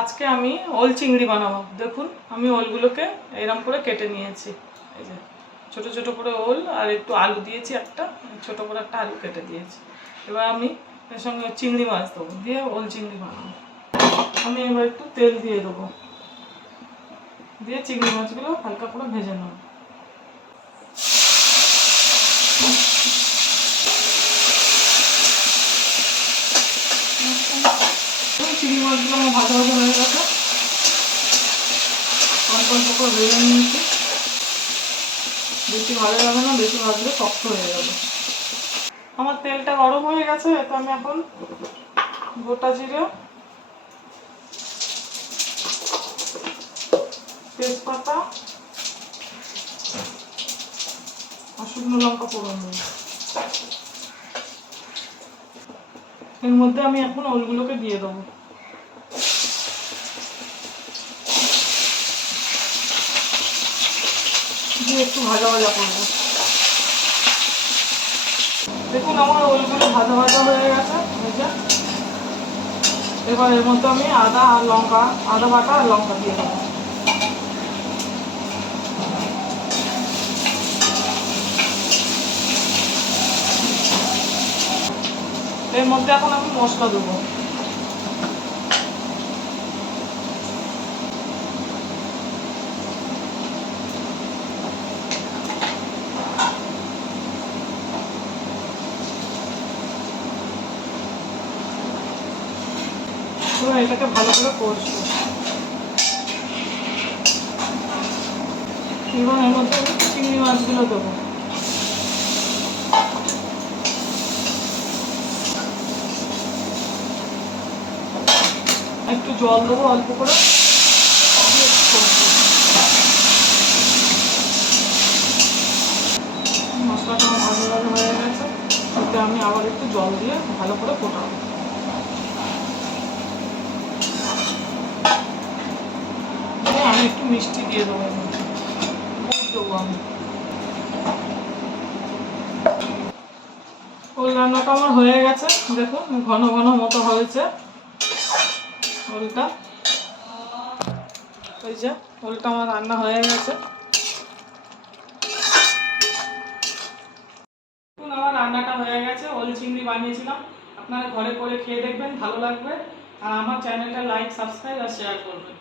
আজকে আমি ওল চিংড়ি বানাবো। দেখুন আমি ওলগুলোকে এরকম করে কেটে নিয়েছি। এই যে ছোট ছোট করে ওল আর একটু আলু দিয়েছি, একটা ছোট করে একটা আলু কেটে দিয়েছি। এবার আমি এর সঙ্গে চিংড়ি মাছ দেবো, দিয়ে ওল চিংড়ি বানাবো। আমি এবার একটু তেল দিয়ে দেবো, দিয়ে চিংড়ি মাছগুলো হালকা করে ভেজে নেব। চিংড়ি মাছগুলো আমার ভাজা ভাজা হয়ে গেছে, অল্প অল্প করে ভেজে নিয়েছি। বেশি ভালো যাবে না, বেশি ভাজলে শক্ত হয়ে যাবে। আমার তেলটা গরম হয়ে গেছে, তো আমি এখন গোটা জিরে, তেজপাতা আর শুকনো লঙ্কা ফোড়ন দেব। এর মধ্যে আমি এখন ওলগুলোকে দিয়ে দেবো, দিয়ে একটু ভাজা ভাজা করবো। দেখুন আমার ওলগুলো ভাজা ভাজা হয়ে গেছে। এবার এর মধ্যে আমি আদা বাটা আর লঙ্কা দিয়ে দেবো। এর মধ্যে এখন আমি মশলা দেবো। এটাকে ভালো করে কষবো। এবার এর মধ্যে আমি চিংড়ি মাছগুলো দেবো। একটু জল দেবো অল্প করে। মশলাটা আমার ভালো ভালো হয়ে গেছে, এতে আমি আবার একটু জল দিয়ে ভালো করে ফোটাবো। আমি একটু মিষ্টি দিয়ে দেবো, এর মধ্যে গুড় দেবো আমি। ওল রান্নাটা আমার হয়ে গেছে, দেখুন ঘন ঘন মতো হয়েছে ওলটা। ওই যে ওলটা আমার রান্না হয়ে গেছে। আমার রান্নাটা হয়ে গেছে, ওল চিংড়ি বানিয়েছিলাম। আপনারা ঘরে করে খেয়ে দেখবেন, ভালো লাগবে। আর আমার চ্যানেলটা লাইক, সাবস্ক্রাইব আর শেয়ার করবেন।